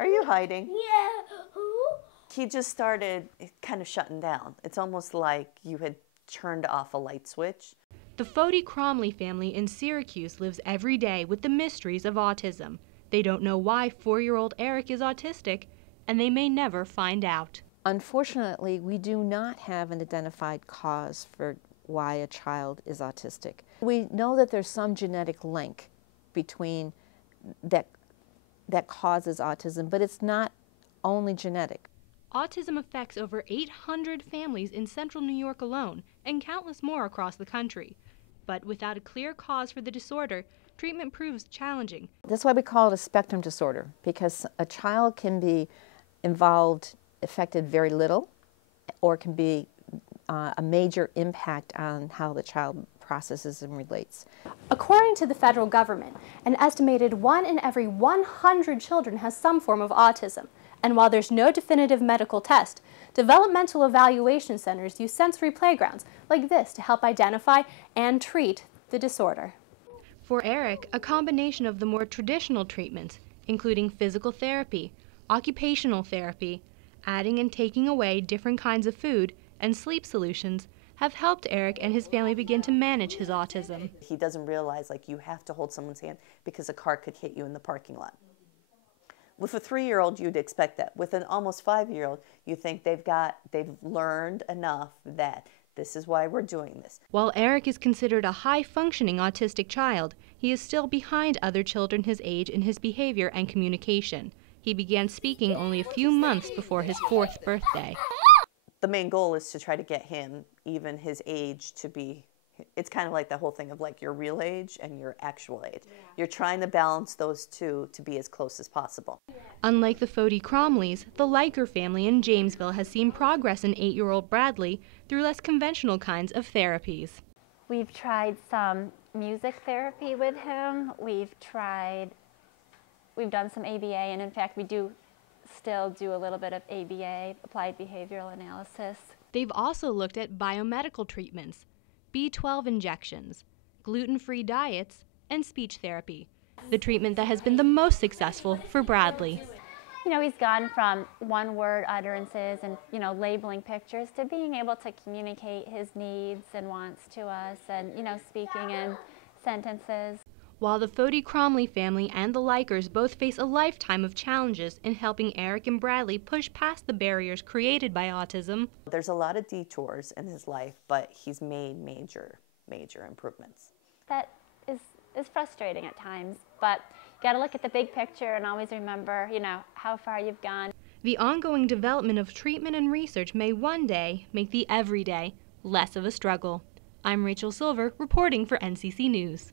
Are you hiding? Yeah. He just started kind of shutting down. It's almost like you had turned off a light switch. The Foti-Cromley family in Syracuse lives every day with the mysteries of autism. They don't know why 4-year-old Eric is autistic, and they may never find out. Unfortunately, we do not have an identified cause for why a child is autistic. We know that there's some genetic link between that causes autism, but it's not only genetic. Autism affects over 800 families in central New York alone, and countless more across the country. But without a clear cause for the disorder, treatment proves challenging. That's why we call it a spectrum disorder, because a child can be affected very little, or can be a major impact on how the child processes and relates. According to the federal government, an estimated 1 in every 100 children has some form of autism. And while there's no definitive medical test, developmental evaluation centers use sensory playgrounds like this to help identify and treat the disorder. For Eric, a combination of the more traditional treatments, including physical therapy, occupational therapy, adding and taking away different kinds of food, and sleep solutions, have helped Eric and his family begin to manage his autism. He doesn't realize like you have to hold someone's hand because a car could hit you in the parking lot. With a 3-year-old, you'd expect that. With an almost 5-year-old, you think they've learned enough that this is why we're doing this. While Eric is considered a high-functioning autistic child, he is still behind other children his age in his behavior and communication. He began speaking only a few months before his 4th birthday. The main goal is to try to get him, even his age, to be, it's kind of like the whole thing of like your real age and your actual age. Yeah. You're trying to balance those two to be as close as possible. Unlike the Foti-Cromleys, the Liker family in Jamesville has seen progress in 8-year-old Bradley through less conventional kinds of therapies. We've tried some music therapy with him. We've done some ABA, and in fact we still do a little bit of ABA, applied behavioral analysis. They've also looked at biomedical treatments, B12 injections, gluten-free diets, and speech therapy, the treatment that has been the most successful for Bradley. You know, he's gone from one-word utterances and, labeling pictures to being able to communicate his needs and wants to us and, speaking in sentences. While the Foti-Cromley family and the Likers both face a lifetime of challenges in helping Eric and Bradley push past the barriers created by autism. There's a lot of detours in his life, but he's made major improvements. That is frustrating at times, but you got to look at the big picture and always remember, how far you've gone. The ongoing development of treatment and research may one day make the everyday less of a struggle. I'm Rachel Silver, reporting for NCC News.